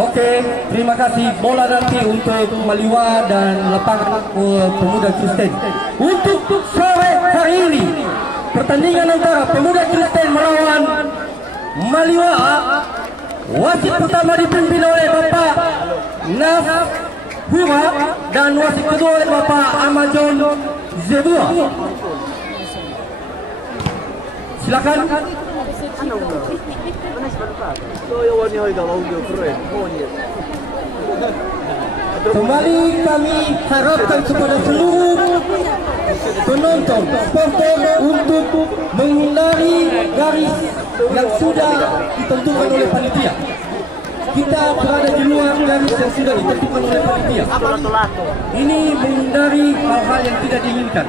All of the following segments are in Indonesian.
Oke, terima kasih. Bola nanti untuk Maliwa dan lapangan Pemuda Kristen. Untuk sore hari ini, pertandingan antara Pemuda Kristen melawan Maliwa. Wasit pertama dipimpin oleh Bapak Nas Hura dan wasit kedua oleh Bapak Amajon Zebua. Silakan. Kembali kami harapkan kepada seluruh penonton supporter untuk menghindari garis yang sudah ditentukan oleh panitia. Kita berada di luar garis yang sudah ditentukan oleh panitia. Ini menghindari hal-hal yang tidak diinginkan.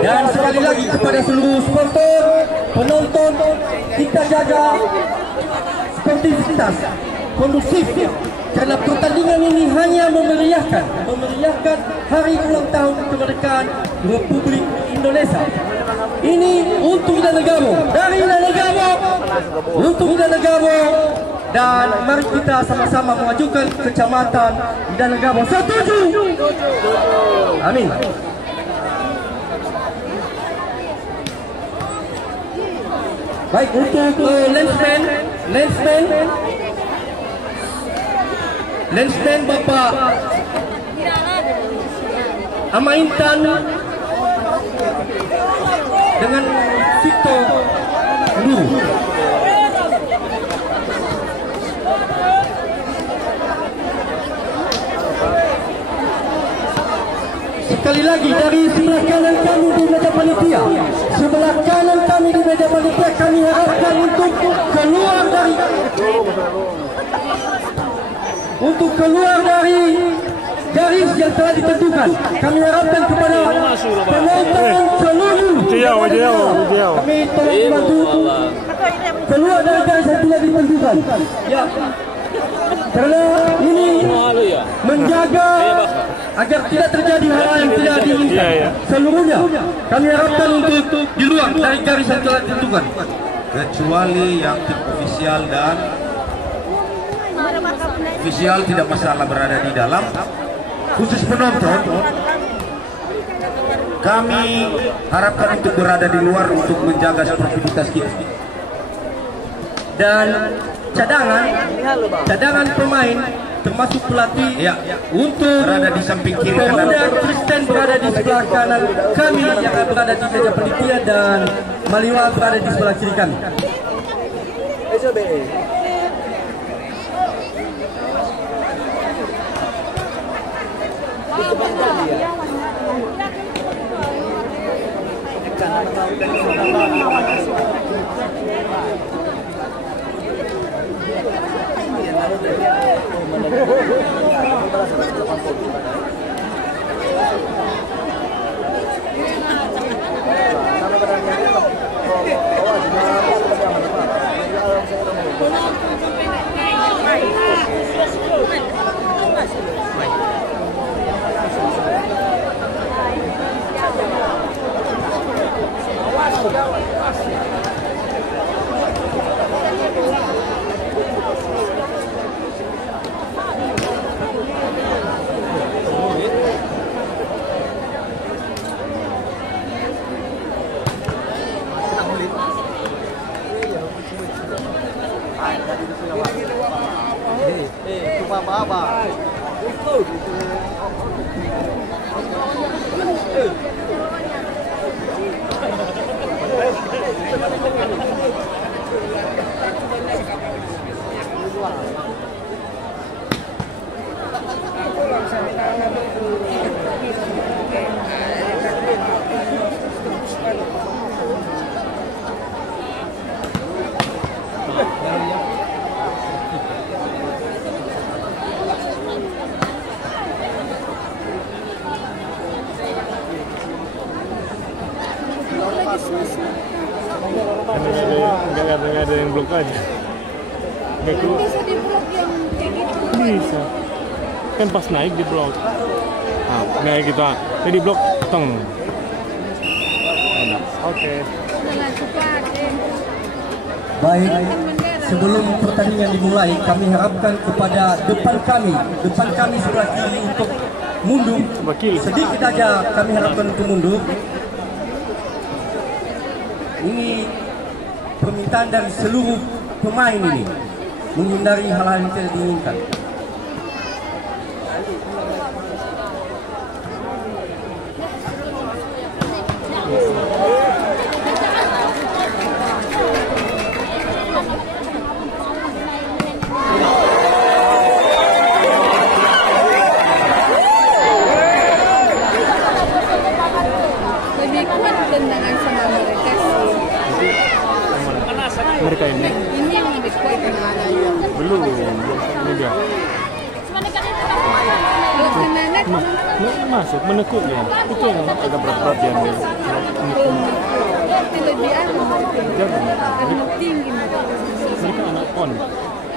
Dan sekali lagi kepada seluruh supporter, penonton, kita jaga sportivitas, kondusif, karena pertandingan ini hanya memeriahkan hari ulang tahun kemerdekaan Republik Indonesia. Ini untuk Danegara, dari Danegara, untuk Danegara, dan mari kita sama-sama mengajukan kecamatan Danegara. Setuju? Amin. Baik, untuk lensman Bapak Amaintan dengan Victor Lu. Sekali lagi dari sebelah kanan kami di meja panitia, sebelah kanan kami di meja panitia, kami harapkan untuk keluar dari garis yang telah ditentukan. Kami harapkan kepada penonton seluruh, kami tolong bantu keluar dari garis yang telah ditentukan. Ya, karena ini menjaga agar tidak terjadi hal yang tidak diinginkan. Seluruhnya kami harapkan untuk di luar dari garis yang telah ditentukan, kecuali yang tim ofisial dan ofisial tidak masalah berada di dalam. Khusus penonton, kami harapkan untuk berada di luar untuk menjaga sportivitas kita. Dan cadangan pemain termasuk pelatih untuk berada di samping kiri kanan. Pemuda Kristen berada di sebelah kanan kami yang berada di meja panitia, dan Maliwa berada di sebelah kiri kami. Nggak ada yang blok aja. Nggak keluar. Bisa di blok yang kayak gitu. Bisa. Kan pas naik di blok. Nah, kayak kita. Jadi blok teng. Oke. Jangan suka deh. Baik, sebelum pertandingan dimulai, kami harapkan kepada depan kami sebelah kiri untuk mundur. Sedikit aja kami harapkan untuk mundur. Ini permintaan dari seluruh pemain ini, menghindari hal-hal yang tidak diinginkan. Lebih kuat tendangan sama mereka sih. Mereka ini Ini yang lebih kuat tendangannya. belum. Ini dia. Kalau gimana? Masuk menekuk ya. Itu yang agak berat-berat ya. Lebih anu. Lebih tinggi mereka. Mereka anak pon.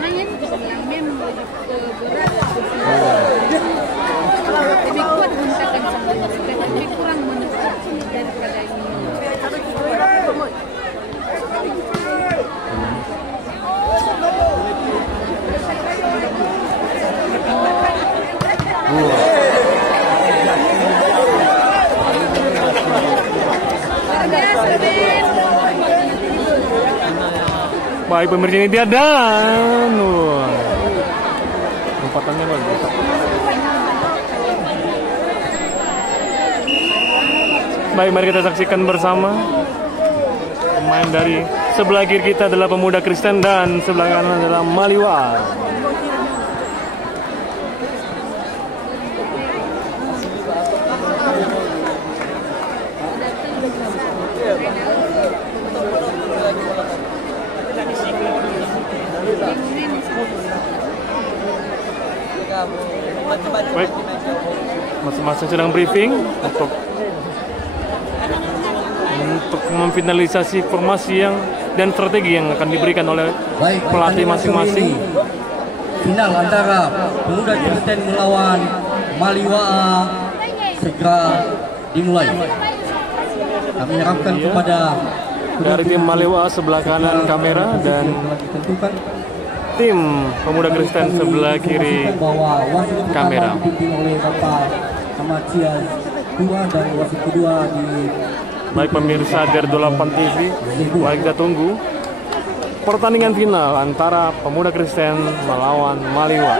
Hanya yang memang lebih berat. Lebih kuat hentakan sama mereka. Lebih kurang menekuk daripada ini. Baik pemirsa, ini dia dan lompatannya bagus. Baik, mari kita saksikan bersama. Pemain dari sebelah kiri kita adalah Pemuda Kristen dan sebelah kanan adalah Maliwa. Baik, masing-masing sedang briefing untuk memfinalisasi formasi dan strategi yang akan diberikan oleh pelatih masing-masing. Final antara Pemuda Kristen melawan Maliwa segera dimulai. Kami harapkan kepada dari tim Maliwa sebelah kanan kamera dan tim Pemuda Kristen sebelah kiri kamera. Oleh Bapak Amatias Tua dan wasit kedua di Baik pemirsa dari 28 TV, mari kita tunggu pertandingan final antara Pemuda Kristen melawan Maliwa.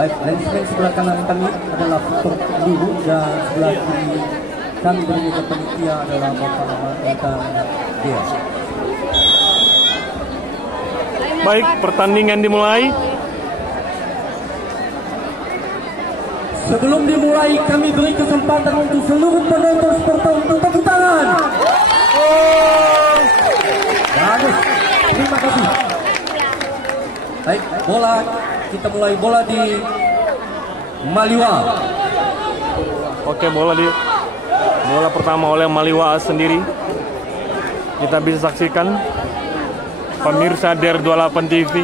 Baik, linesman sebelah kanan kami adalah Victor Lulu dan sebelah kiri kami berada panitia adalah Bapak Ahmad dia. Baik, pertandingan dimulai. Sebelum dimulai, kami beri kesempatan untuk seluruh penonton supporter untuk tepuk tangan. Bagus, terima kasih. Baik, bola kita mulai bola di Maliwa. Oke, bola pertama oleh Maliwa sendiri. Kita bisa saksikan pemirsa dari 28 TV.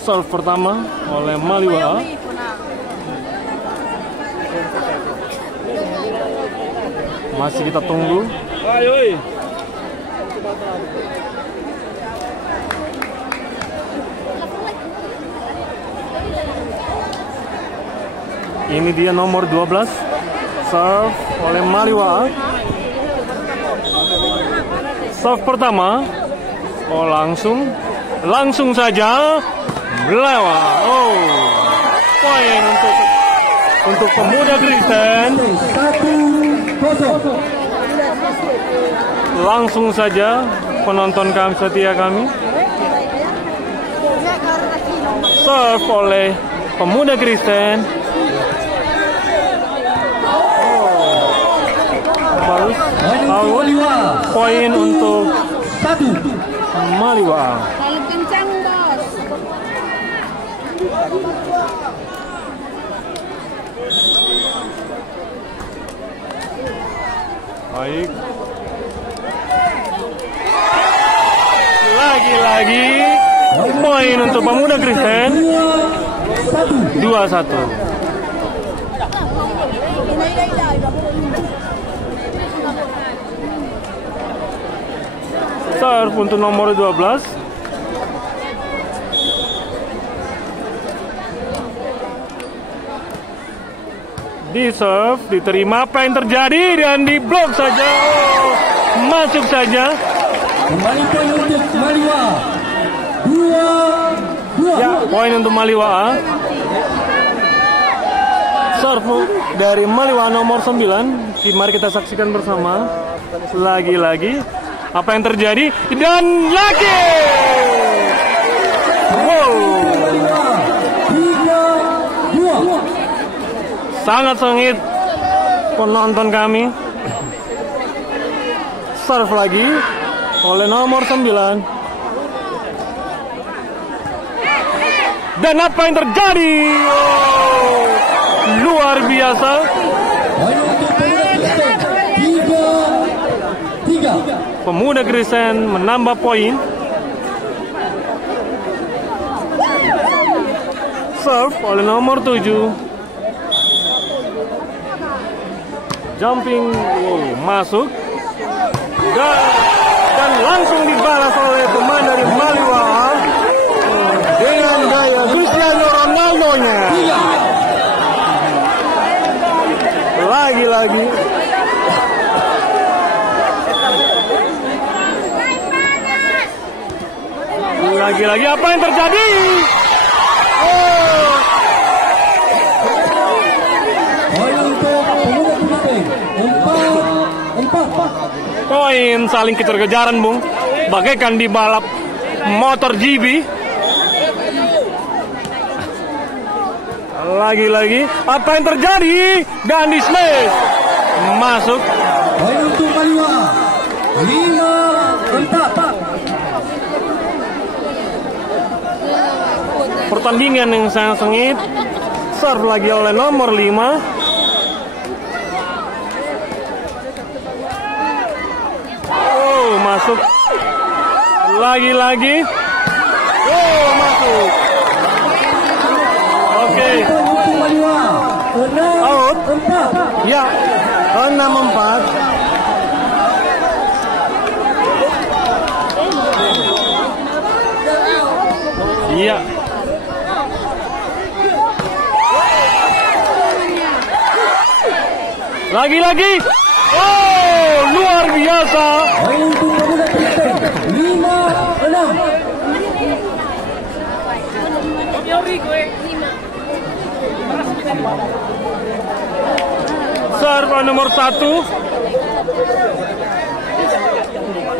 Serve pertama oleh Maliwa. Masih kita tunggu. Ini dia nomor 12. Serve oleh Maliwa. Serve pertama. Oh, langsung saja melewat. Oh, poin untuk Pemuda Kristen. 1-0. Langsung saja penonton kami setia kami. Serve oleh Pemuda Kristen. Bagus. Poin untuk Maliwa. Kalau kencang bos. Baik. Lagi-lagi poin untuk Pemuda Kristen. 2-1. Serve untuk nomor 12. Di serve, diterima, apa yang terjadi dan diblok saja. Oh, masuk saja. Kembali poin untuk Maliwa. 2-2. Ya, poin untuk Maliwa. Serve dari Maliwa nomor 9. Mari kita saksikan bersama. Lagi-lagi apa yang terjadi dan lagi. Wow. 3-2. Sangat sengit penonton kami. Serve lagi oleh nomor 9. Dan apa yang terjadi? Oh, luar biasa. Pemuda Kristen menambah poin. Serve oleh nomor 7. Jumping, masuk dan langsung dibalas oleh pemain dari Maliwa dengan gaya Cristiano Ronaldo-nya. Lagi-lagi apa yang terjadi? Poin saling kejar-kejaran, Bung. Bagaikan di balap motor GB. Lagi-lagi apa yang terjadi? Dan di smash masuk. Poin untuk Maliwa. 5-4. Pertandingan yang sangat sengit. Serve lagi oleh nomor 5. Masuk lagi-lagi. Oh, masuk. Oke. Out. Ya, 6-4. Iya. Lagi-lagi. Oh, luar biasa. 5-6. Serve nomor 1.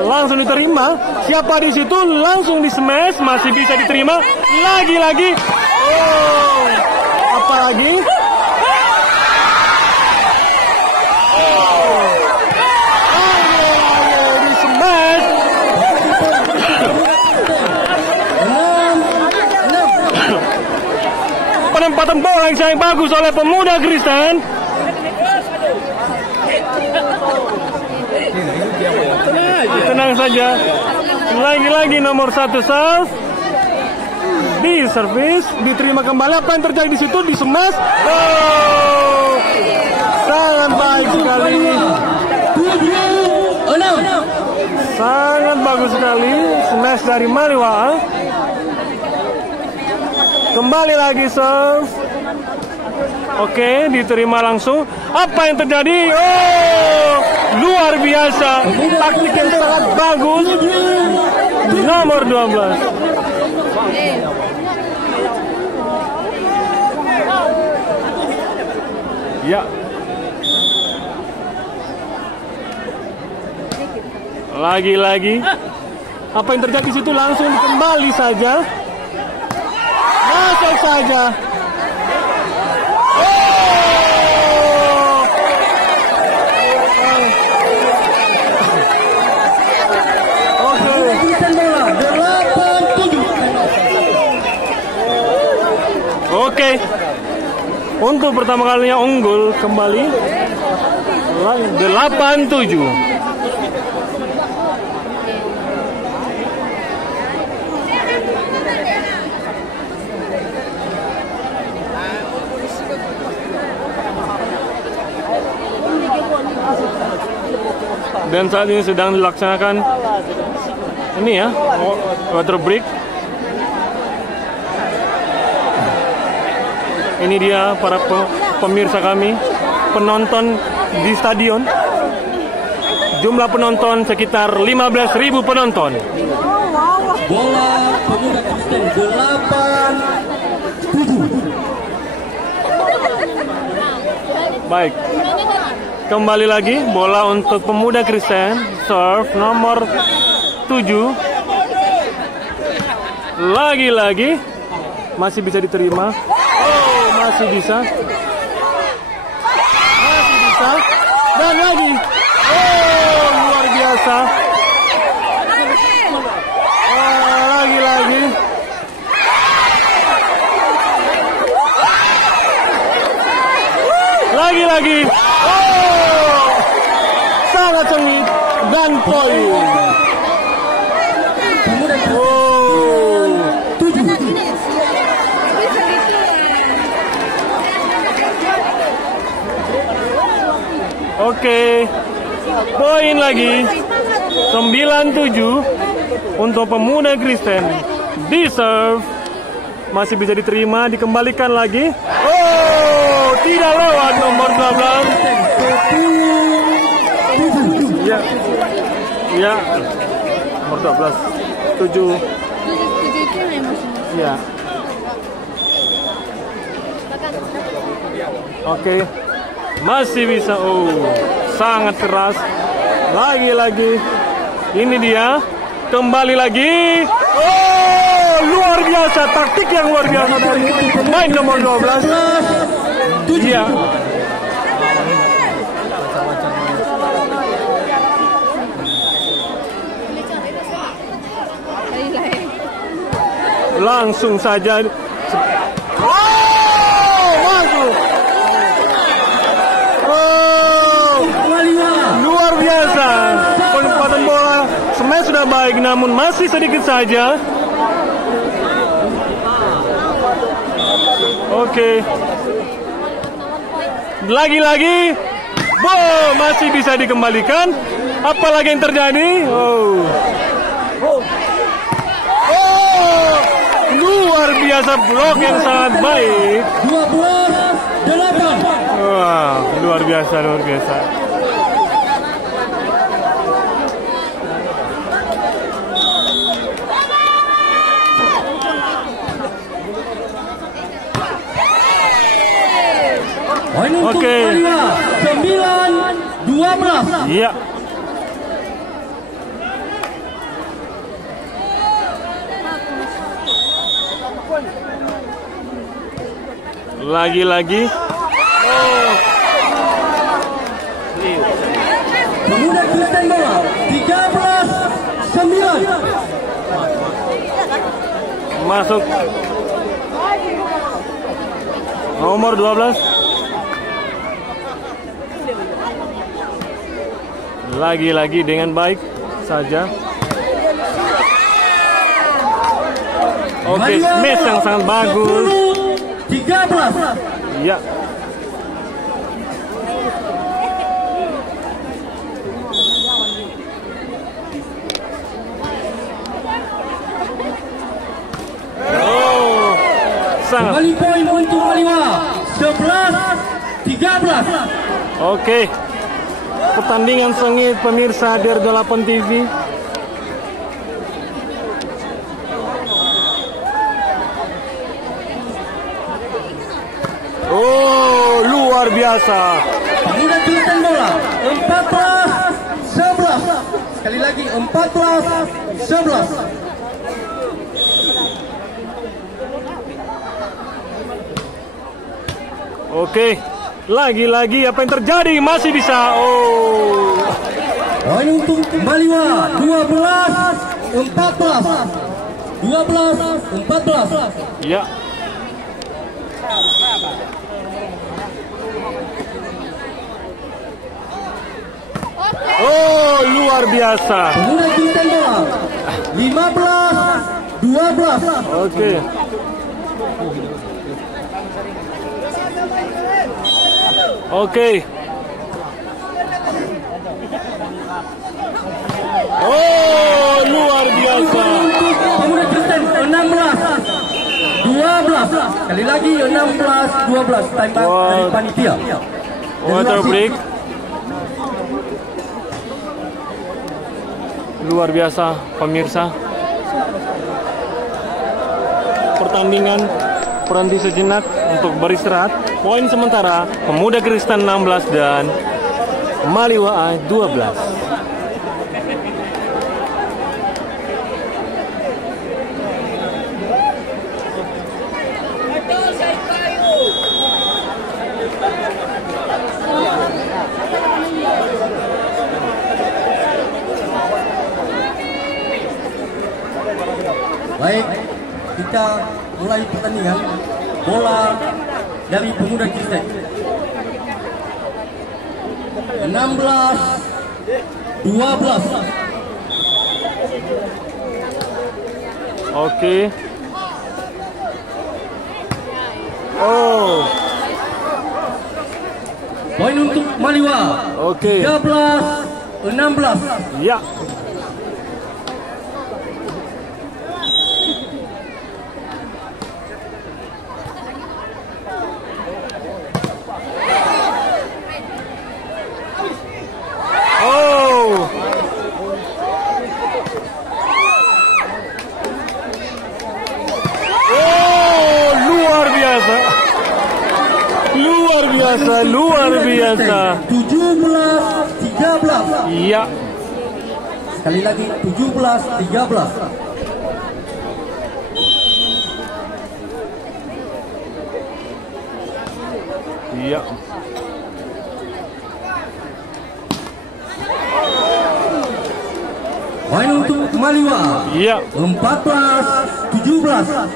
Langsung diterima. Siapa di situ? Langsung di smash. Masih bisa diterima. Lagi-lagi. Oh, apa lagi? Penempatan bola yang sangat bagus oleh Pemuda Kristen. Tenang saja. Lagi-lagi nomor 1 serve. Di servis, diterima kembali. Apa yang terjadi di situ? Di smash. Oh, sangat baik sekali. Sangat bagus sekali smash dari Maliwa. Kembali lagi serve. Oke, diterima langsung. Apa yang terjadi? Oh, luar biasa. Taktik yang sangat bagus. Nomor 12. Ya. Lagi-lagi. Apa yang terjadi di situ? Langsung kembali saja. Masuk saja. Oke. Untuk pertama kalinya unggul kembali 8-7. Dan saat ini sedang dilaksanakan ini ya, water break. Ini dia para pemirsa kami, penonton di stadion. Jumlah penonton sekitar 15.000 penonton. Bola Pemuda Kristen 8-7. Baik. Kembali lagi bola untuk Pemuda Kristen, serve nomor 7. Lagi-lagi masih bisa diterima. Oh, masih bisa. Masih bisa. Dan lagi. Oh, luar biasa. Lagi-lagi. Lagi-lagi. Oh, sangat sengit dan poin. Oh, 7. oke. Poin lagi. 9-7 untuk Pemuda Kristen. Deserve. Masih bisa diterima, dikembalikan lagi. Oh, tidak lewat nomor 12. Ya. Ya. Nomor 12. 7. Ya. Oke. Masih bisa. Oh, sangat keras. Lagi-lagi. Ini dia. Kembali lagi. Oh, luar biasa. Taktik yang luar biasa dari pemain nomor 12. Iya. Langsung saja. Oh, masuk. Oh, luar biasa. Penempatan bola smash sudah baik, namun masih sedikit saja. Oke. Lagi-lagi. Boom, masih bisa dikembalikan. Apalagi yang terjadi? Oh. Luar biasa, blok yang sangat baik. 12-8. Wah, luar biasa, luar biasa. Oke. 9-12. Iya. Lagi-lagi. Oh. Pemuda Kristen bola 13-9. Masuk. Nomor 12. Lagi-lagi dengan baik saja. Oke, smash yang sangat bagus. 13. Iya. Oh, sangat. Kembali poin untuk Maliwa 11-13. Oke. Pertandingan sengit pemirsa dari 8 TV. Oh, luar biasa. Pemuda Kristen bola 14-11. Sekali lagi 14-11. Oke. Lagi-lagi apa yang terjadi? Masih bisa. Oh. Poin untuk Maliwa 12-14. 12-14. Ya. Oh, luar biasa. Pemuda Kristen bola 15-12. Oke. Oke. Oh, luar biasa. Pemuda Kristen 16-12. Sekali lagi 16-12. Tembak dari panitia. Water break. Luar biasa, pemirsa. Pertandingan berhenti sejenak untuk beristirahat. Poin sementara Pemuda Kristen 16 dan Maliwa 12. Baik, kita mulai pertandingan. Bola dari Pemuda Kristen 16-12. Oke. Oh, Poin untuk Maliwa. oke. 13-16. Ya. Oh. Oh, luar biasa. Luar biasa, luar biasa. 17-13. Iya. Sekali lagi 17-13. Iya. Poin untuk Maliwa. Iya. 14-17.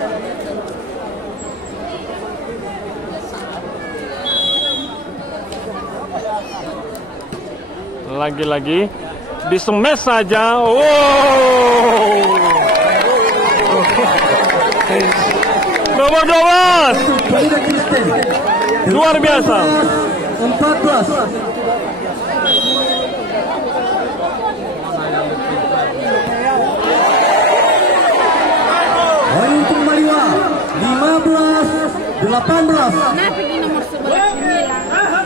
Lagi-lagi di smash saja. Oh. Nomor 12. Pemuda Kristen Luar biasa. 14. Poin untuk Maliwa 15-18. Kenapa ini nomor 11 ini ya?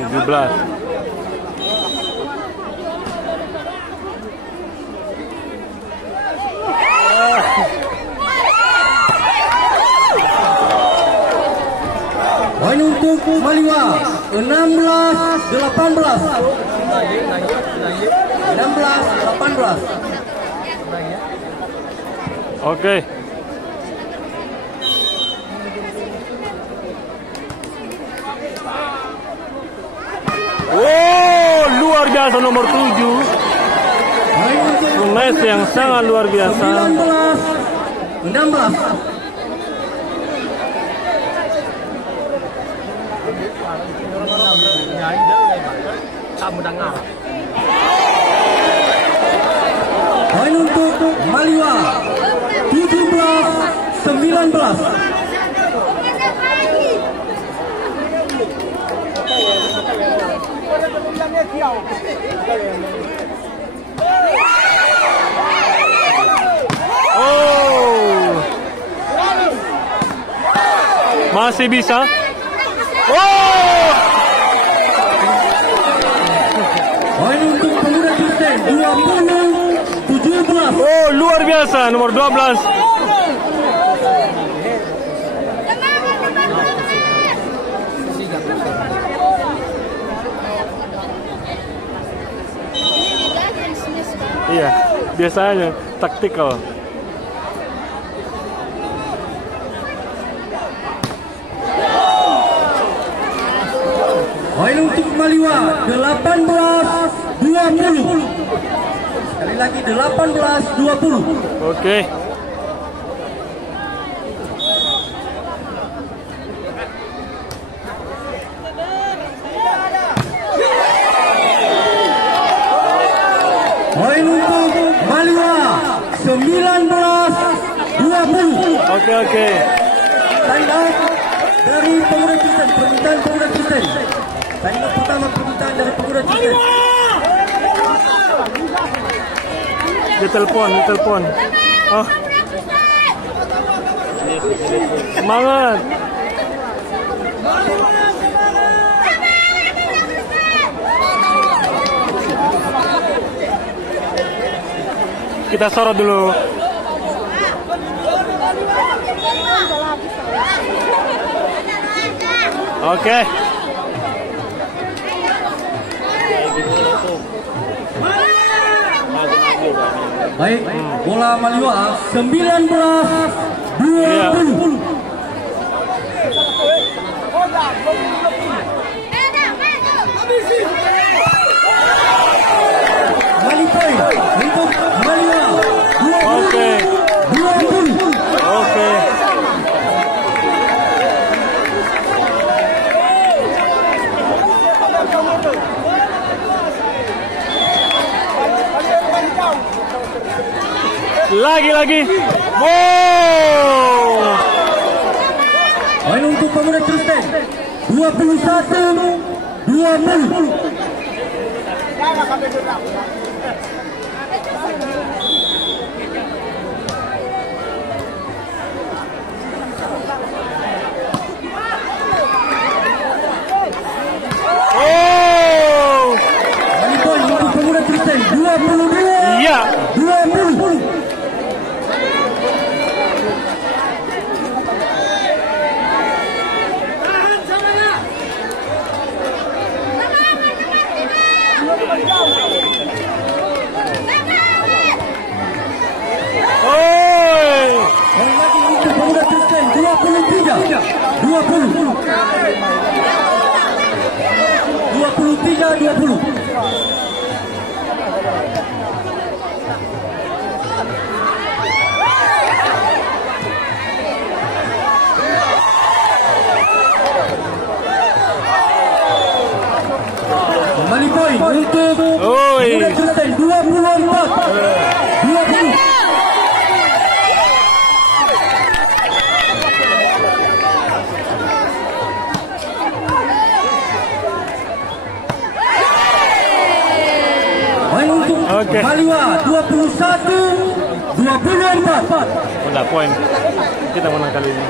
17. Poin untuk Maliwa 16-18. 16-18. Oke. Oh, luar biasa nomor 7. Poin untuk Smash yang sangat luar biasa. 19-16. Poin untuk Maliwa 17-19. Oh. Masih bisa. Oh. Poin untuk Pemuda Kristen 20-17. Oh, luar biasa nomor 12. Iya, biasanya taktikal. Poin untuk Maliwa 18-20. Sekali lagi 18-20. Oke. 19-20. Oke. Time out dari Pemuda Kristen. Permintaan Pemuda Kristen. Time out pertama permintaan dari Pemuda Kristen. Ditelepon. Oh. Semangat. Kita sorot dulu. Oke. Baik, bola Maliwa 19-20. Iya. Balik poin untuk Maliwa. Oke. 20. Oke. Lagi. Wow. Poin untuk Pemuda Kristen 21-20. Oh. Balik poin untuk Pemuda Kristen 22-20. Iya. Oi. Poin lagi untuk Pemuda Kristen 23-20. 23-20. Kembali poin untuk Pemuda Kristen 24-20. Poin untuk Maliwa 21-24. Udah poin. Kita menang kali ini.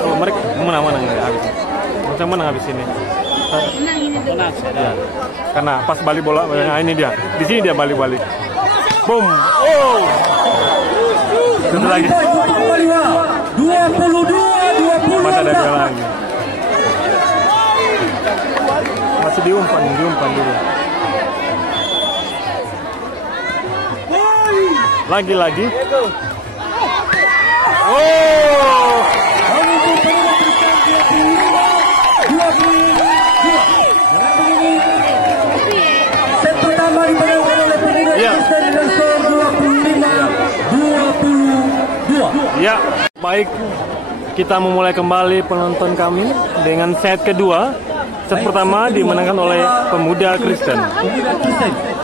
Oh, mereka menang habis. Macam menang habis ini. Menang Ya. Karena pas balik bola, nah ini dia. Di sini dia balik. Boom. Oh. Satu lagi. Poin untuk Maliwa 22-24. Masa ada dia lagi. Masih diumpan dulu. Lagi. Oh. Set pertama dimenangkan oleh Pemuda Kristen dengan skor 25-22. Ya, baik. Kita memulai kembali penonton kami dengan set kedua. Set pertama dimenangkan oleh Pemuda Kristen. Pemuda Kristen.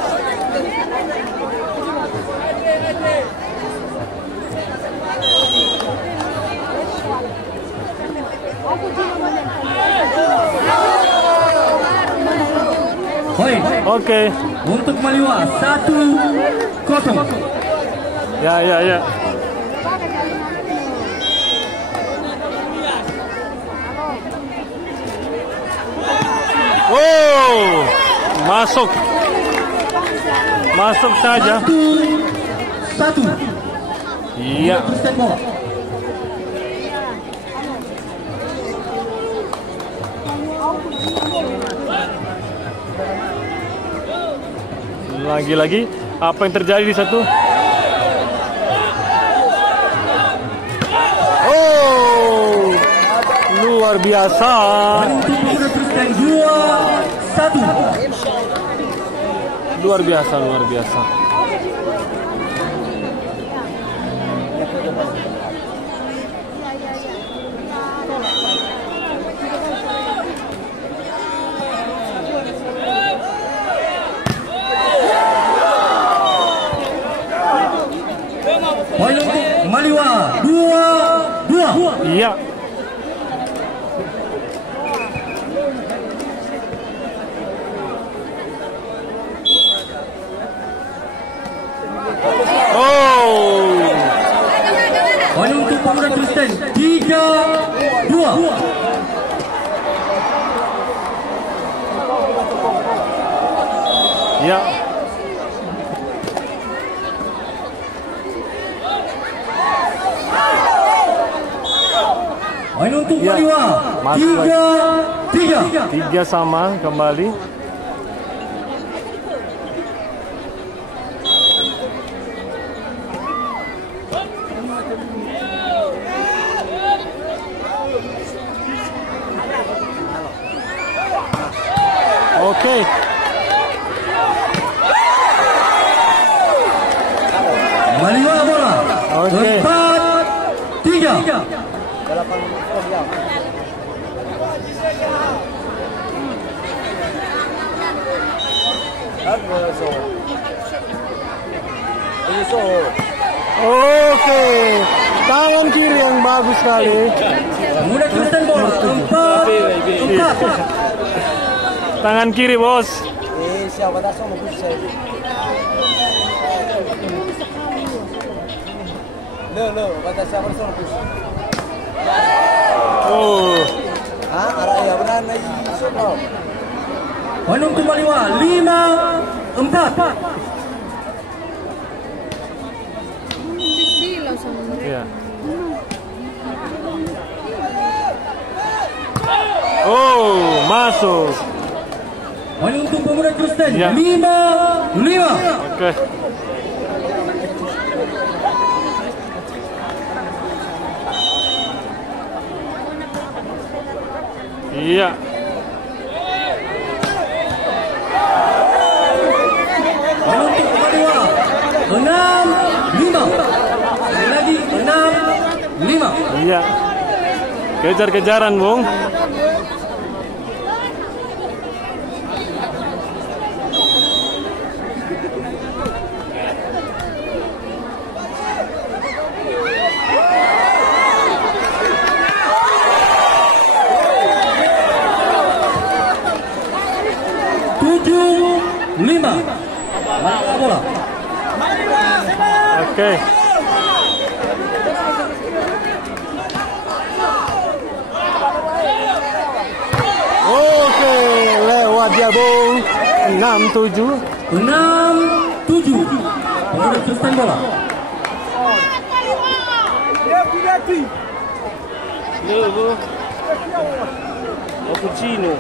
Poin Oke. untuk Maliwa 1-0. Ya. Wow, masuk saja. 1-1. Iya. Kristen bola. Lagi-lagi, apa yang terjadi di satu? Oh, luar biasa. Pemuda Kristen 2-1. Luar biasa. Ya. Main untuk Ya. Maliwa. Masuk lagi. 3-3. 3 sama kembali. Oke. Maliwa bola. Oke. 4-3. Oke. Tangan kiri yang bagus sekali. Pemuda Kristen bola. 4-4. Tangan kiri, bos. Oh. Main untuk Maliwa. 5-4. Silo sama mereka. Ya. Oh, masuk. Main untuk Pemuda Kristen. Ya. 5-5. Oke. Iya. Main untuk Maliwa. 6-5. Sekali lagi 6-5. Iya. Kejar-kejaran, Bung. Lima. Bola. Oke. Oke, lewat ya, Bung. 6-7. 6-7. Pemuda Kristen bola. Cappuccino.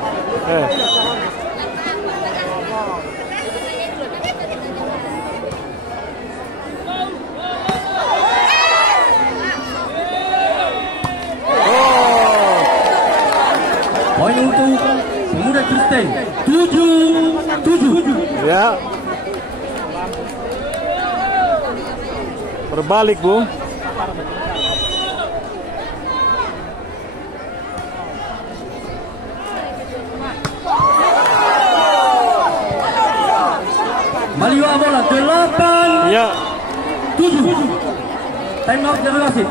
Poin untuk Pemuda Kristen. 7-7. Ya. Berbalik, Bung. Maliwa bola 8-7. Ya. Time out dari wasit.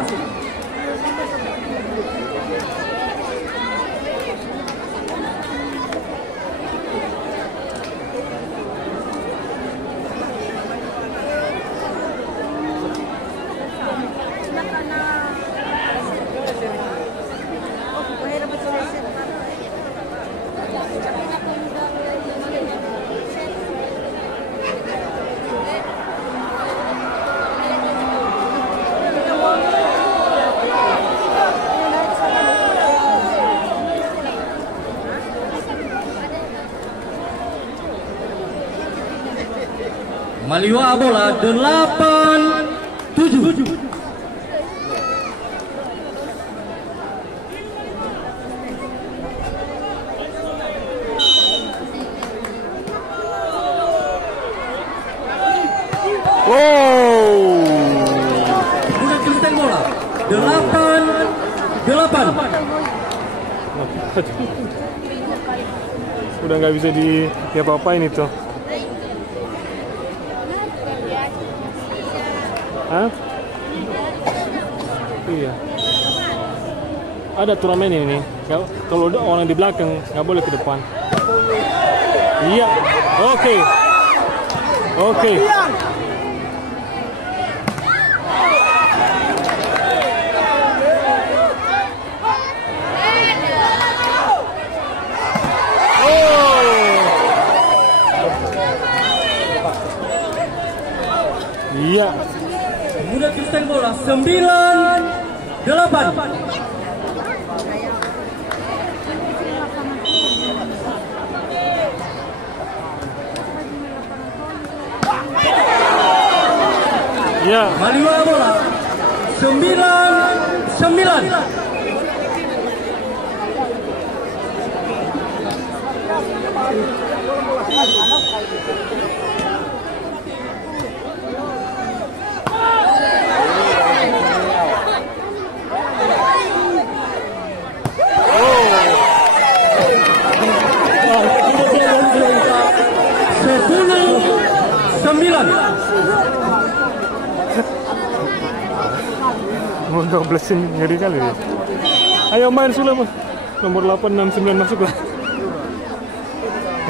Maliwa bola 8-7. Pemuda Kristen bola 8-8. Udah nggak bisa diapa-apain itu. Hah? Iya. Ada turnamen ini. Kalau ada orang di belakang nggak boleh ke depan. Iya. Oke. Oke. Iya. Pemuda Kristen bola 9-8. Ya. Maliwa bola 9-9. Mau 12 ini ngeri kali ya. Ayo main sudah Mas. Nomor 869 masuklah.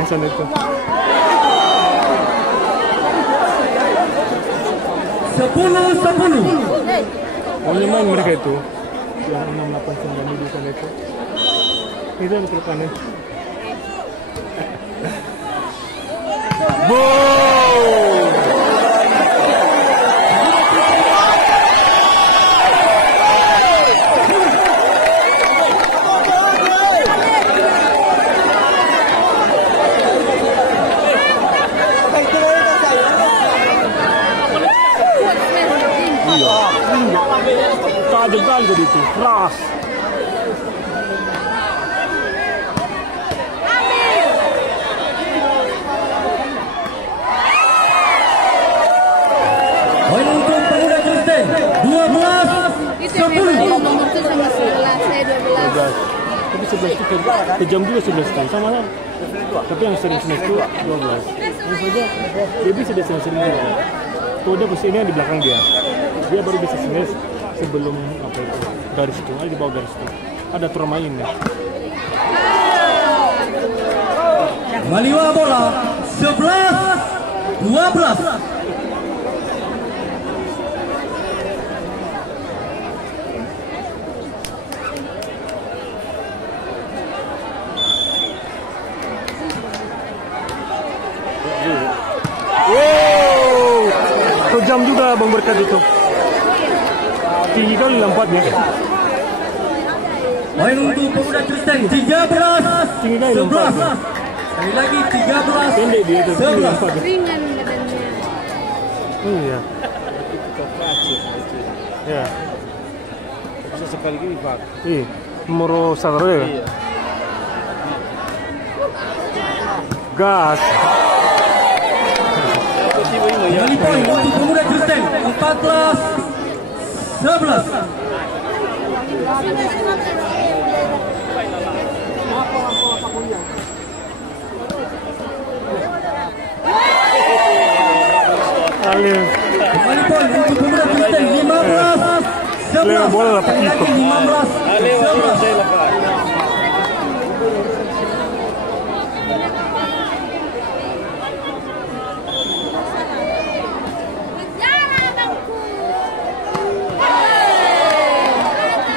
Yang sana itu. 10-10. Pokoknya main mereka itu. Yang 689 di sana itu. Itu yang depannya. Boom! Tajam gitu, keras. Poin untuk Pemuda Kristen 12-10. Nomor itu sama 11, saya 12. Tapi 11 itu kejam juga 11 kan sama kan. Tapi yang sering-sering itu 12. Ini saja dia bisa dia sering-sering juga. Tuh dia posisinya di belakang dia. Dia baru bisa smash sebelum apa itu garis itu, di bawah garis itu. Ada aturan mainnya. Maliwa bola 11-12. Wow, kejam juga Bang Berkat itu. Tinggi kali lompatnya. Poin untuk Pemuda Kristen 13-11. Sekali lagi 13-11. Pendek dia itu. Ringan badannya. Iya. Ya. Bisa sekali gini Pak. Iya. Nomor 1 ya. Iya. Gas. Kembali poin untuk Pemuda Kristen 14-11. Kembali poin untuk Pemuda Kristen 15-11. Bola dapat ikut. 15-11.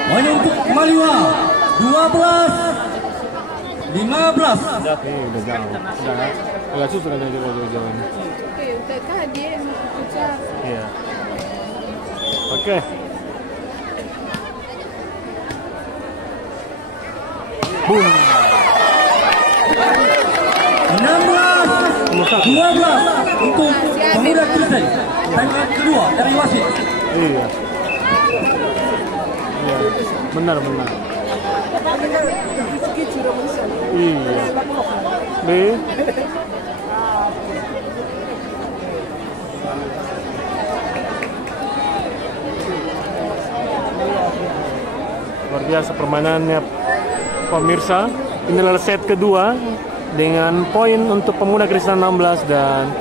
Poin untuk Maliwa 12-15. Udah jauh. Udah agak susah kan jauh-jauh ini. Oke, udah kah dia yang pucat. Iya. Oke. Boom. 16-12 untuk Pemuda Kristen. Timeout kedua dari wasit. Iya. Iya. Benar. Iya. B. Luar biasa permainannya pemirsa. Inilah set kedua dengan poin untuk Pemuda Kristen 16 dan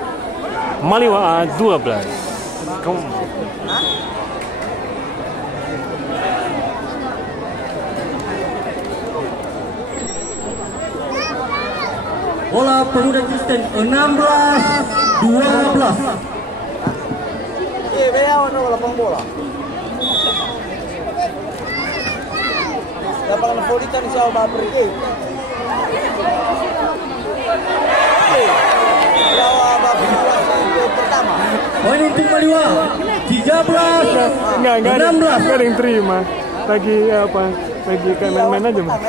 Maliwa 12. Bola Pemuda Kristen 16-12. Kaya ano wala pang bola. Dapat na politan siya o mapergi. Wala ba pertama. Poin untuk Maliwa. 13. Enggak ada 16. nggak ada yang terima. Lagi apa? Lagi kayak main-main aja mas.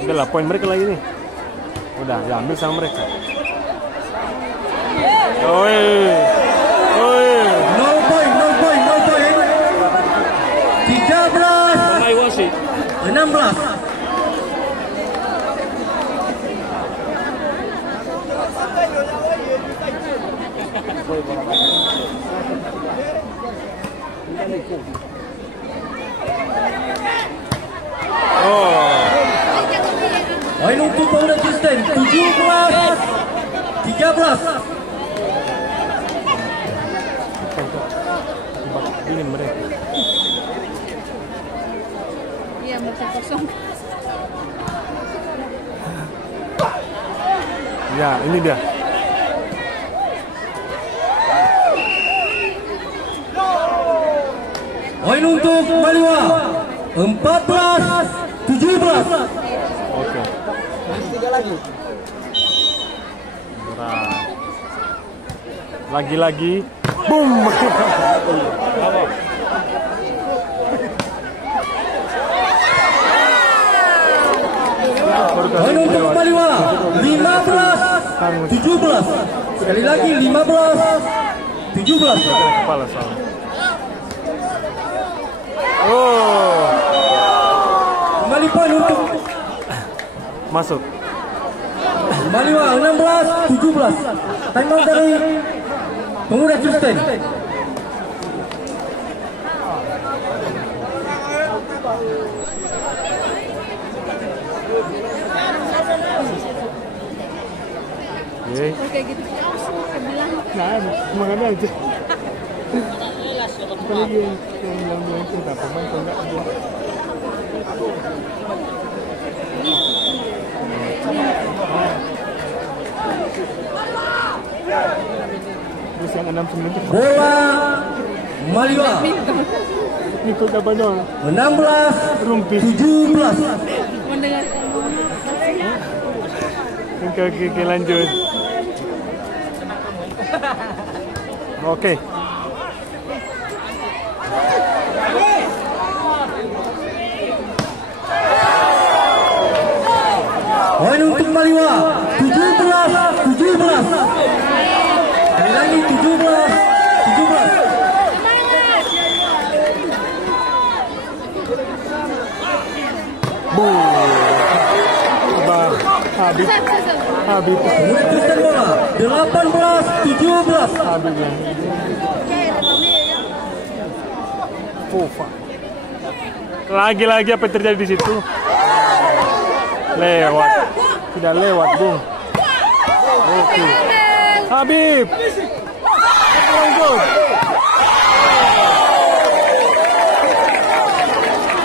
Udah lah, poin mereka lagi nih. Udah, diambil sama mereka. Oi, oi. No point. 13. 16. Poin untuk Pemuda Kristen 17. 13. Ingin mereka. Iya, mereka kosong. Ya, ini dia. Poin untuk Maliwa 14. 17. Oke. Tiga lagi. Lagi-lagi. Boom. Poin untuk Maliwa 15. 17. Sekali lagi 15. 17. Kepala salah. Oh, Kembali poin untuk masuk. Maliwa 16. 17. Timeout dari Pemuda Kristen. Oke. Kayak gitu. Saya bilang Nah, semangatnya aja. Apalagi yang bilang cinta pemain kalau enggak ada. Terus yang 69 itu Bola Maliwa ikut apa dong? 16. Rumpis. 17. mendengar Oke, lanjut. Oke. Poin untuk Maliwa 17. 17. Sekali lagi 17. 17. Habis. Pemuda Kristen bola 18. 17. Habisnya. Lagi-lagi apa yang terjadi di situ? Lewat. Sudah lewat, Bung. Oke. Habib. Lanjut.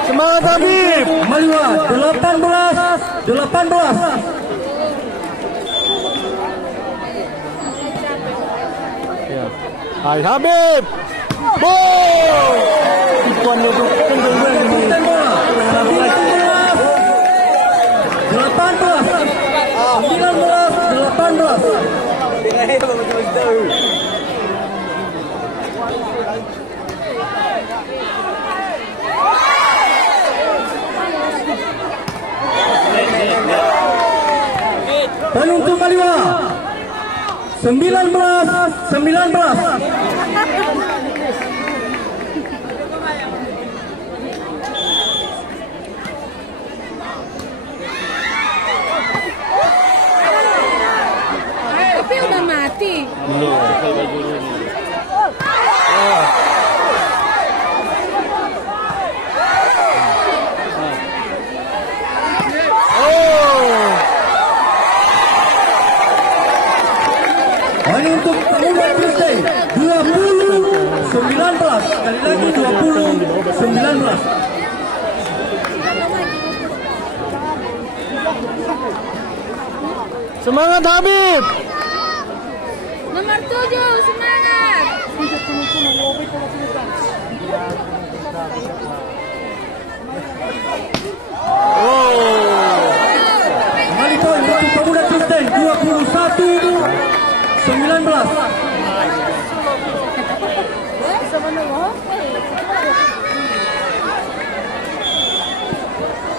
Semangat Habib. Maliwa 18. 18. Ya. Hai Habib. Boom. Ikonnya tuh kenceng-kenceng ini. Kristen bola 18. 19. 18. Tirahin apa macam tahu. Poin untuk Maliwa 19. 19. tapi udah mati. Poin untuk Pemuda Kristen 20. 19. Sekali lagi 20. 19. Semangat Habib. Nomor 7, semangat. Kembali poin untuk Pemuda Kristen 21.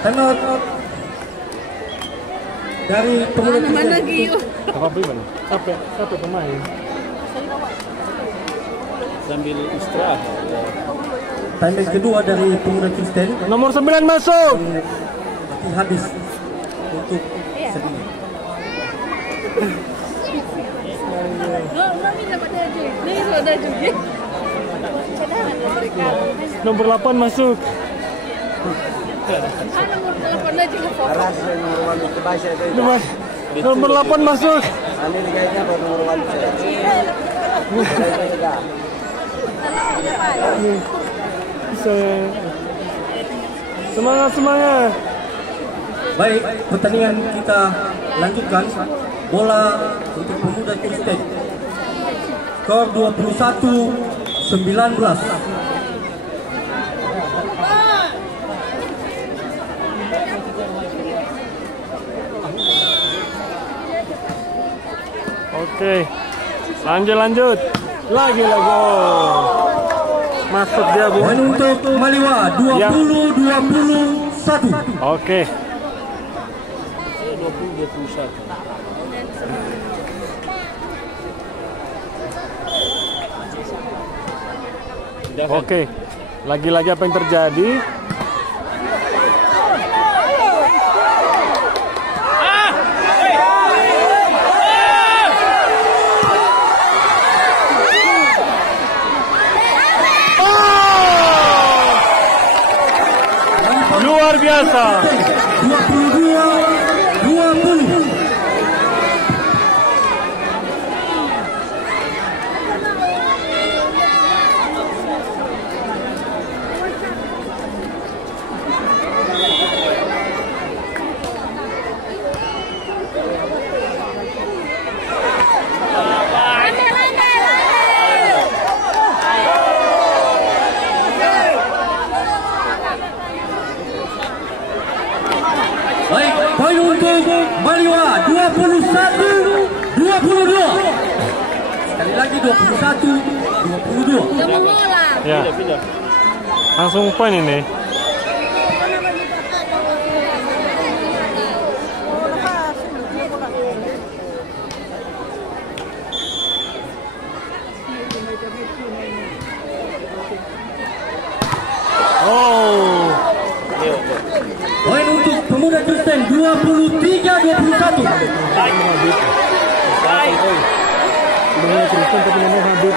Tengok dari pemuda Mana Kristen. Gio? Apa gimana? Apa pemain? Sambil istirahat. Timeline kedua dari pemuda Kristen Nomor 9 masuk. masih habis untuk segini. Mami dapat aja. Nih sudah juga. Cadangan mereka. Nomor 8 masuk. Nomor 8 aja ke fokus. Aras nomor 1 ke basa itu. Nomor 8 masuk. Ani liganya baru nomor 1. Semangat. Baik, pertandingan kita lanjutkan. Bola untuk pemuda Kristen. Skor 21-19. Oke. Lanjut. Lagi gol. Masuk dia, Bu. Poin untuk Maliwa 20-21. Oke. 20-21. Oke. Lagi-lagi apa yang terjadi? Luar biasa. 22-20. Baik, poin untuk Maliwa 21-22. Sekali lagi 21-22. Yang mengolah. Ya. Langsung poin ini. Oh. Poin untuk pemuda Kristen 23-21. Dengan Kristen tapi namanya Habib.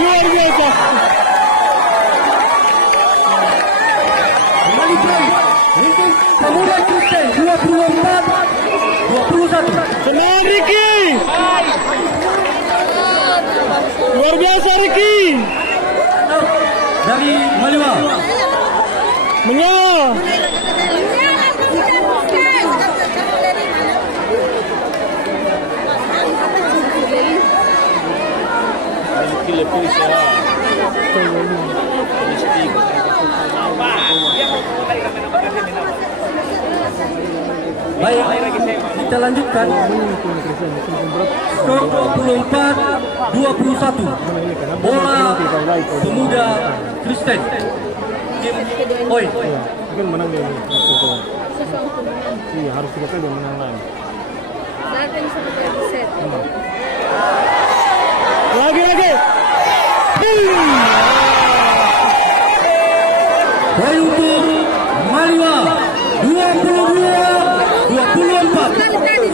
Luar biasa. Kembali poin untuk pemuda Kristen 24-21. Semangat Ricky. Luar biasa Ricky. Dari Maliwa. Menyala. Baik, kita lanjutkan. Skor 24-21. Bola pemuda Kristen. Poin. Kan menang dia. Iya, harus kita dia menang lagi. Datang seperti set. Lagi. Poin untuk Maliwa 22-24.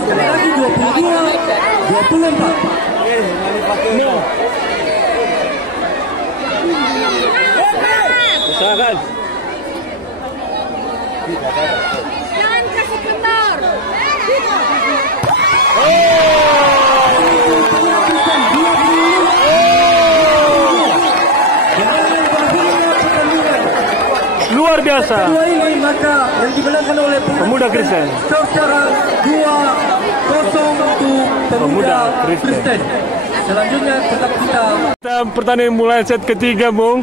Sekali lagi 22-24. Usahakan. Jangan kasih kendor. Luar biasa. Dua ini maka yang dimenangkan oleh Pemuda Kristen. Secara 2-0 untuk Pemuda Kristen. Selanjutnya tetap kita Pertandingan mulai set ketiga, Bung.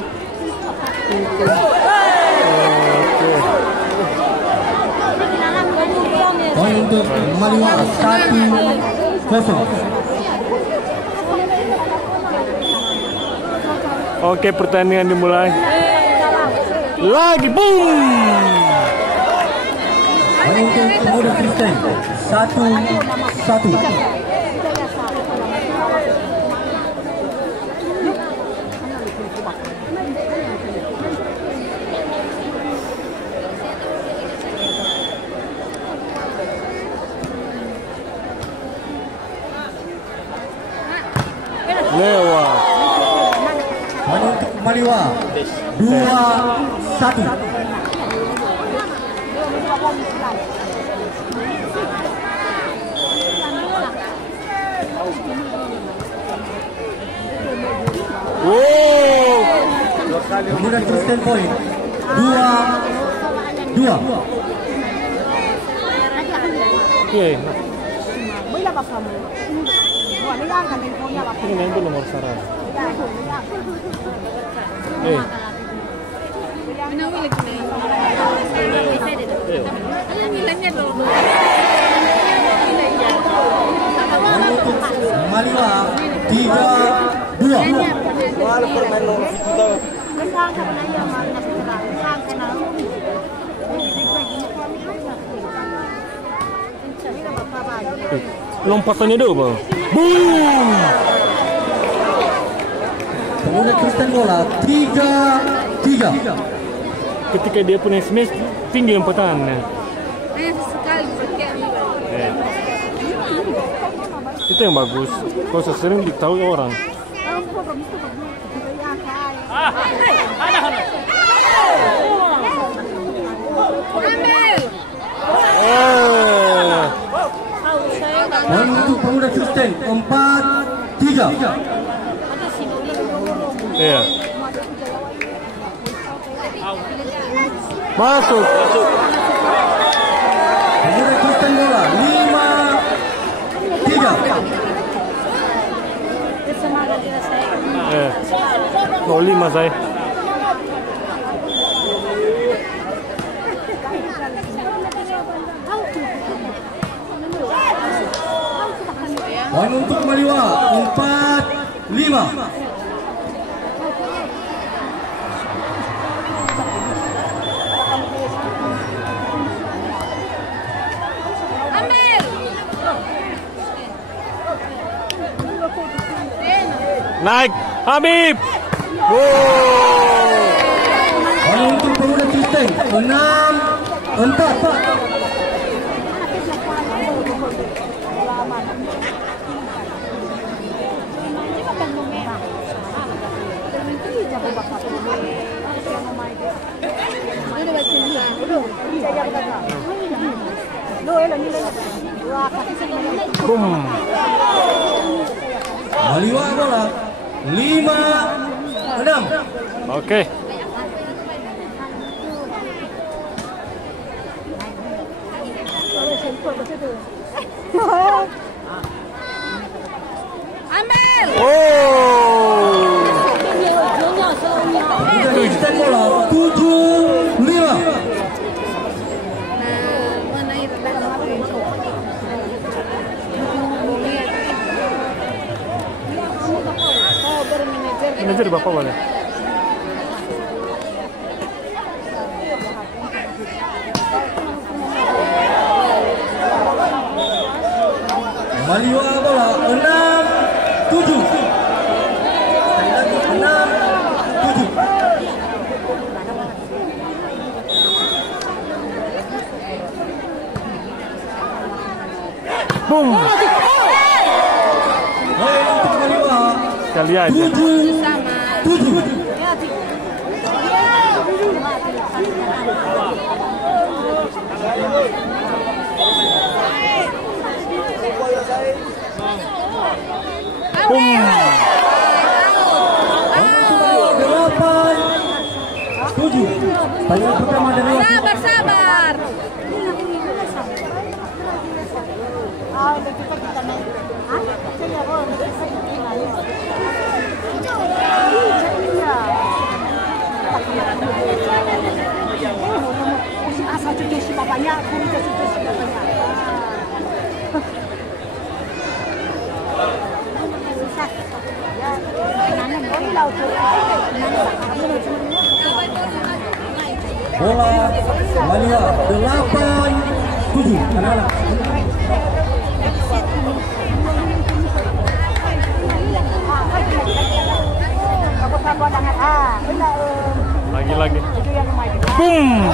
Poin untuk Maliwa 1-0. Oke, pertandingan dimulai. Lagi, boom! Poin untuk Pemuda Kristen 1-1. Lewat. Poin untuk Maliwa 2-1. Wow. Pemuda Kristen poin 2-2. Oke. Tingnan ko nomor sarap. Pinawili ko na yun. Alam nilanya dulu. Maliwa 3-2. Wala permain nomor itu. Lompatannya dulu, Bang. Boom! Pemuda Kristen bola 3-3. Ketika dia punya smash, tinggi lompatannya. Sekali pakai. Itu yang bagus. Kalau sering ditahu orang. Poin untuk Pemuda Kristen 4-3. Iya. Masuk. Pemuda Kristen bola 5-3. Eh. 05 saya. Poin untuk Maliwa 4-5. Naik, Habib. Wow. Poin untuk Pemuda Kristen 6-4. Boom. Maliwa bola 5-6. Oke. Ambil. Oh. Pemuda Kristen bola 7-5. Mana itu? Manajer Bapak boleh. Maliwa bola 6-7. Sekali lagi 6-7. Boom. Poin untuk Maliwa Sekali aja. 7-7. Boom. 8-7. Pertandingan pertama dari wasit. Sabar. Asal cuci si bapaknya, aku cuci si bapaknya. bola Malia 8-7 anak-anak. Lagi. Boom.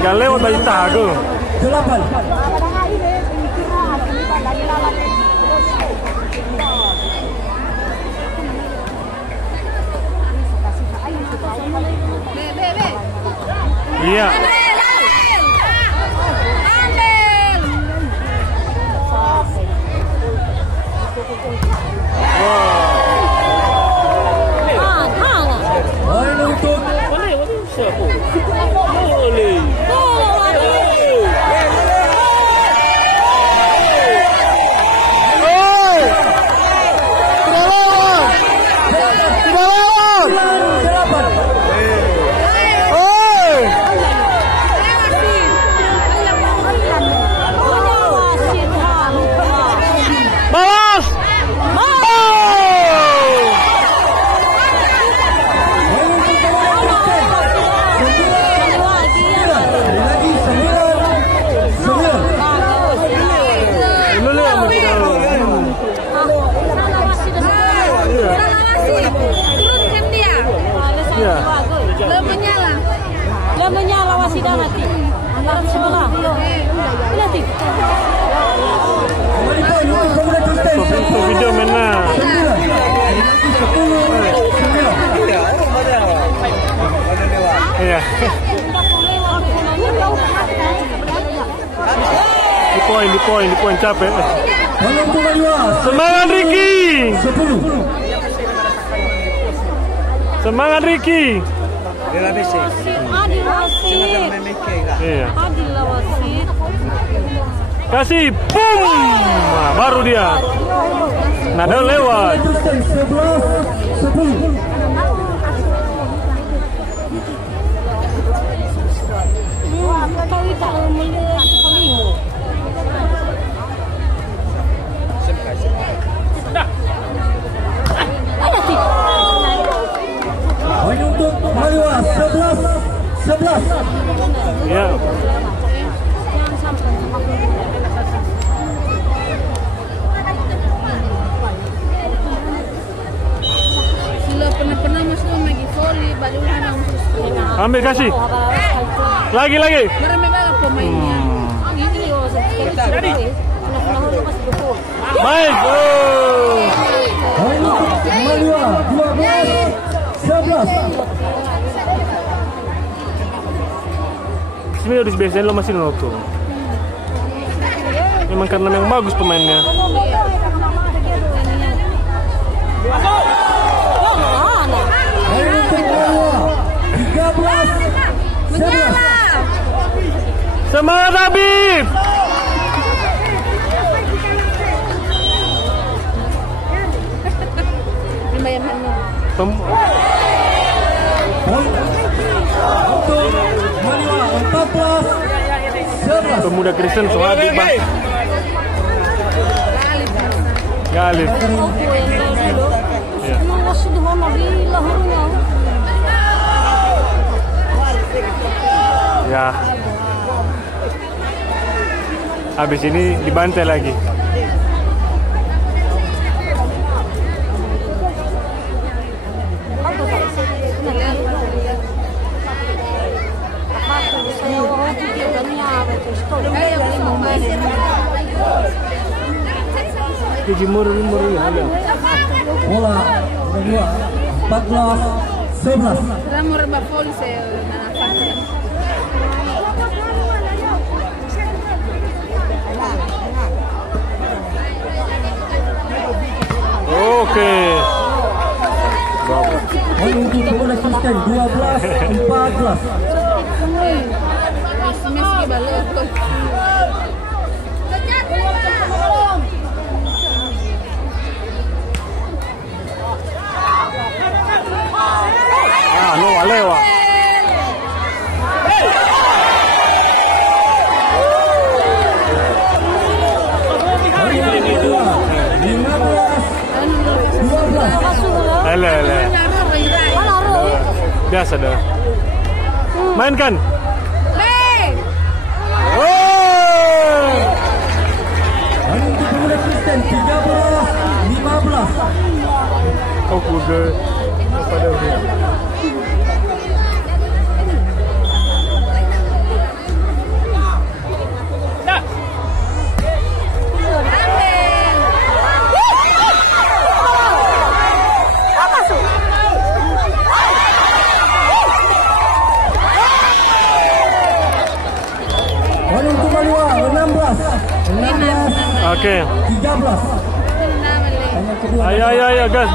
Gak lewat dari tago. 8. Iya. Poin untuk menyala wasidah mati. Dalam sebelah. Nanti. Video mana? Iya. Di poin capek. Semangat Ricky. 10. Semangat Ricky. Adil wasit. Iya. Adil wasit. Kasih, boom. Nah, baru dia. Nada lewat. 11-10. Kau tidak melihat kelimu. Poin untuk Malia 11-11. Ya. Sila pernah masuk lagi voli, baru langsung. Ambil kasih. Lagi. Mereka banget pemainnya. Ini Baik. Poin untuk Malia 12-11. Sini udah biasanya lo masih nonton. Memang karena yang bagus pemainnya. Poin untuk Malia 13-11. Semangat Habib. lumayan mana. Poin untuk Malia 14-11. Pemuda Kristen Sohadi Bang. Galip. Ya. Ya. Habis ini dibantai lagi. Jemur ya. Bola kedua 14-11. Ramur Bafoli saya nanakan. Oke. Poin untuk Pemuda Kristen 12-14. Meski balik tuh. No, lewat. Poin kedua 15-11. Biasa dah. Mainkan. Untuk pemuda Kristen 13-15. Oh, kuda. Pada dia. Untuk Maliwa 16. Oke. 13. Ayo, gas.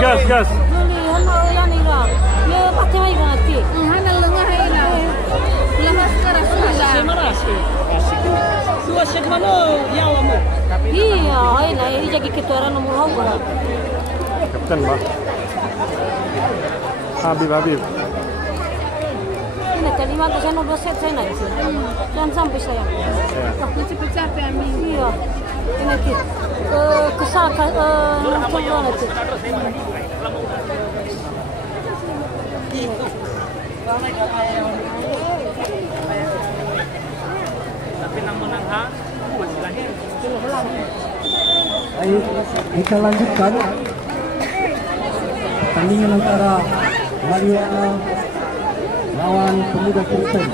Kapten, Pak. Habib. Ini kelima tuh saya nomor set saya naik sih. Jangan sampai saya. Nanti capek ambil. Iya. Ini kesal coba nanti. Baik, kita lanjutkan pertandingan antara Maliwa lawan pemuda Kristen.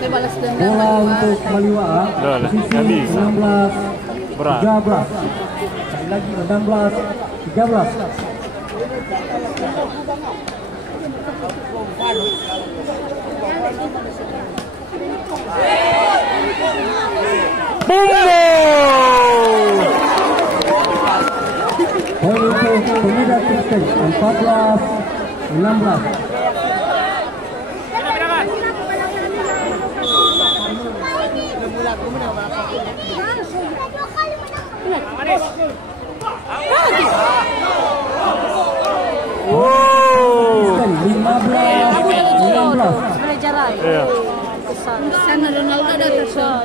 Balas dendam. Bola untuk Maliwa posisi 16 Berat. 13. Sekali lagi 16 13. Poin untuk pemuda Kristen 14-16. Kristen 15-16. Belajaran. Iya. Sana Ronaldo ada tersol.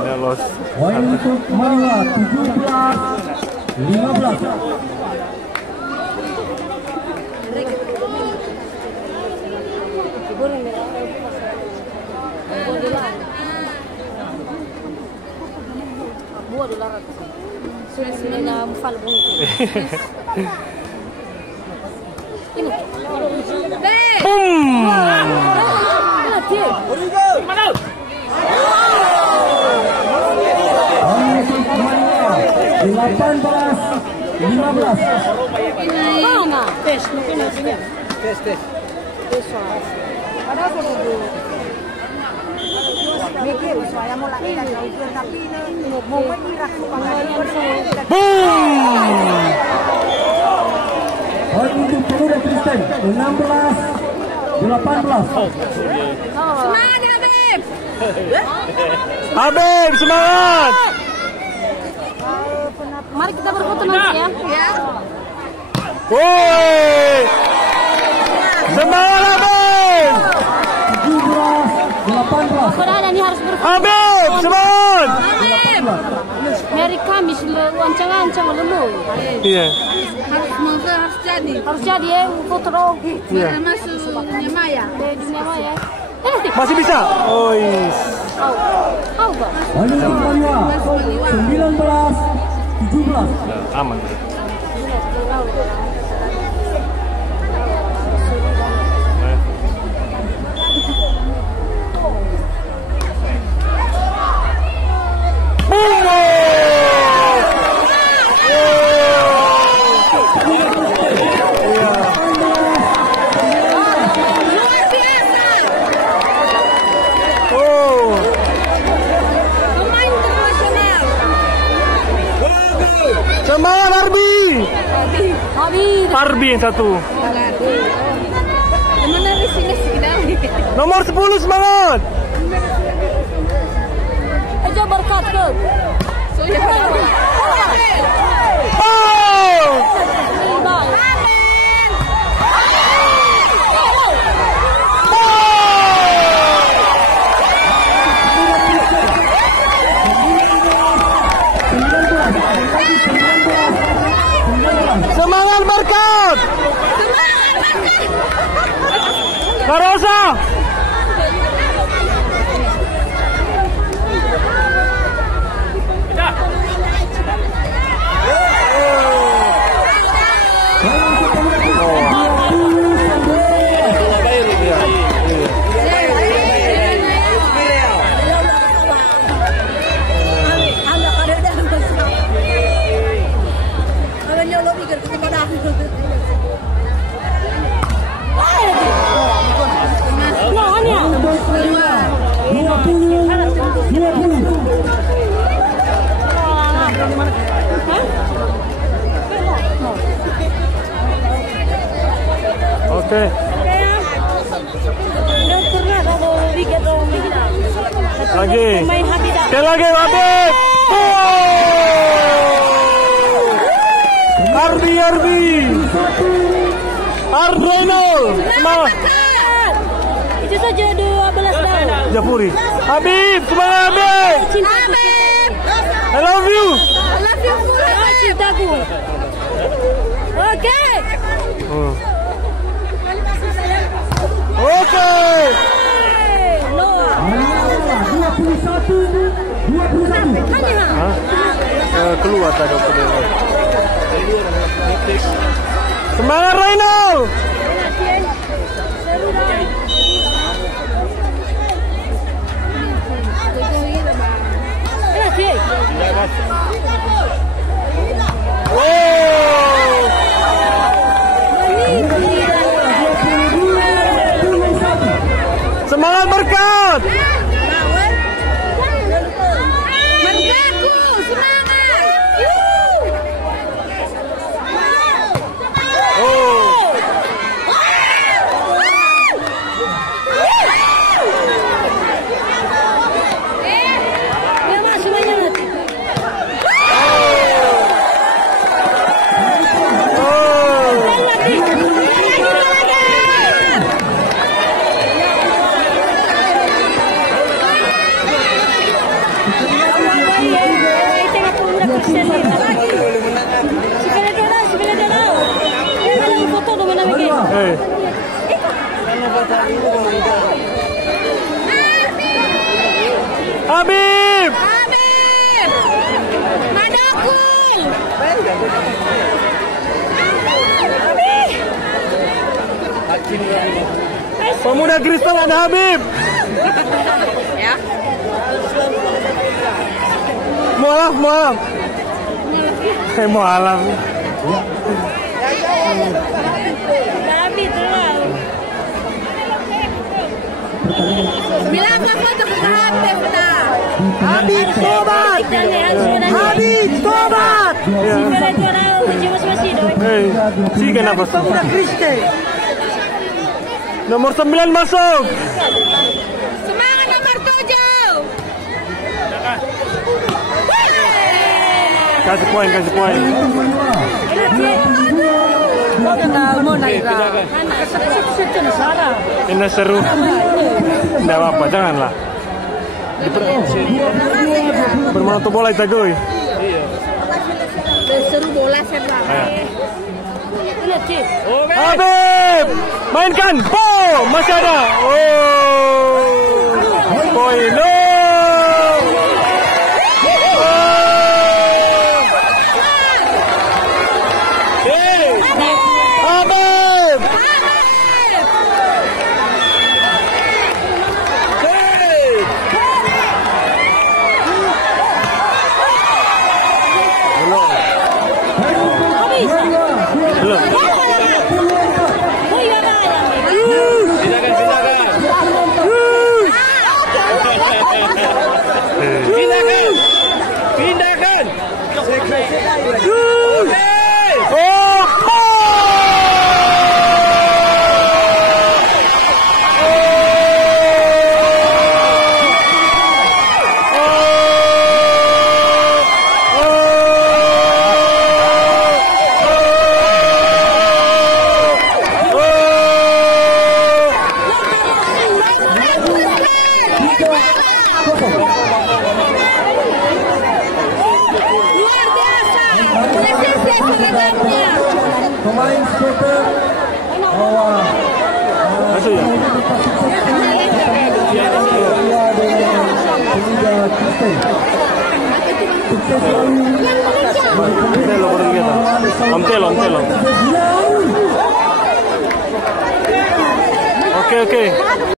Nelos. Poin untuk Maliwa 17-15. Buat dolar. Sudah na mufal buntu. Ini. Mana? Tes. Poin untuk pemuda Kristen 16-18. Semangat ya, Beb. Habib, semangat. Mari kita berfoto nanti ya. Woi. Semangat Habib. 17-18. Berada nih harus berfoto. Habib, semangat. Hari Kamis ancang-ancang lemu. Iya. Harus jadi. Harus jadi ya foto dong. Iya. Masuk dunia maya. Dunia maya. Masih bisa. Oh, yes. Tahu Pak? Poin untuk Maliwa 19-17. Aman. Semangat Arbi. Arbi yang satu. Mana di sini sekitar. Nomor 10 semangat. Aja berkat ke. Oh! Barosa. Oke. Lagi. Sekali lagi Habib. Ardi. Ardoino. Semangat. Itu saja 12 tahun. Jafuri. Habib, semangat Habib. Habib. I love you. I love you pula. Cintaku. Oke. Oke. Keluar tadi. Semangat Reynol. Semangat Berkat. Berkatku, semangat. Habib. Madaku. Pemuda Kristal ada Habib. Ya. Mualaf. Mualaf. Habib terlalu. Bilang apa tuh Habib dah. Habib tobat. Habib tobat. Sige na bos. Nomor 9 masuk. Semangat nomor 7. Kasih poin. Ini seru. Tidak apa-apa, janganlah. Bermain bola itu gue. Seru bola sepak. Habib, mainkan. Masih ada. Poin. Pemain striker Masuk ya. Ontel. Oke.